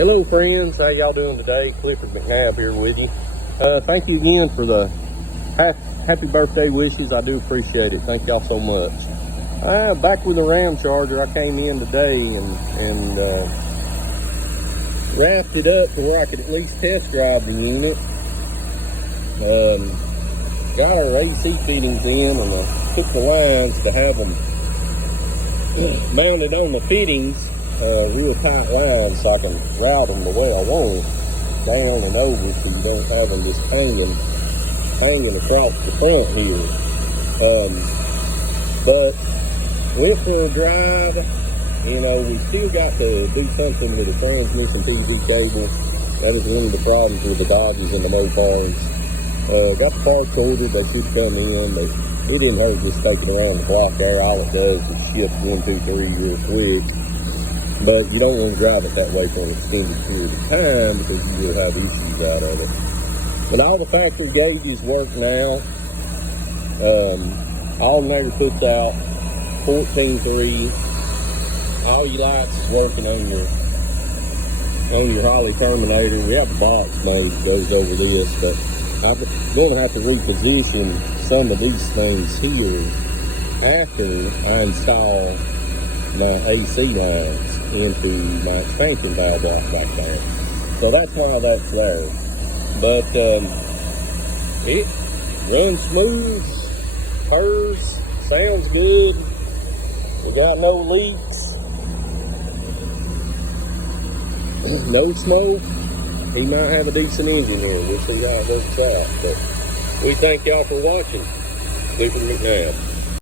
Hello friends, how y'all doing today? Clifford McNabb here with you. Thank you again for the happy birthday wishes. I do appreciate it. Thank y'all so much. Back with the RamCharger. I came in today and wrapped it up to where I could at least test drive the unit. Got our AC fittings in, and I took the lines to have them mounted on the fittings. Real tight lines so I can route them the way I want, down and over, so you don't have them just hanging across the front here. But went for a drive. You know, we still got to do something with the transmission PV cable. That is one of the problems with the Dodges and the Mopars. Got the parts ordered, they should come in, but it didn't hurt just taking around the block there. All it does is shift 1, 2, 3 real quick. But you don't want to drive it that way for an extended period of time because you will have issues out of it. But all the factory gauges work now. Alternator puts out 14.3. All your lights is working on your Holly terminator. We have a box mode that goes over this, but I'm going to have to reposition some of these things here after I install my AC lines into my expansion valve out back there. So that's why that's there. But it runs smooth, purrs, sounds good. We got no leaks, no smoke. He might have a decent engine here. We'll see how it works out. But we thank y'all for watching. Clifford McNabb.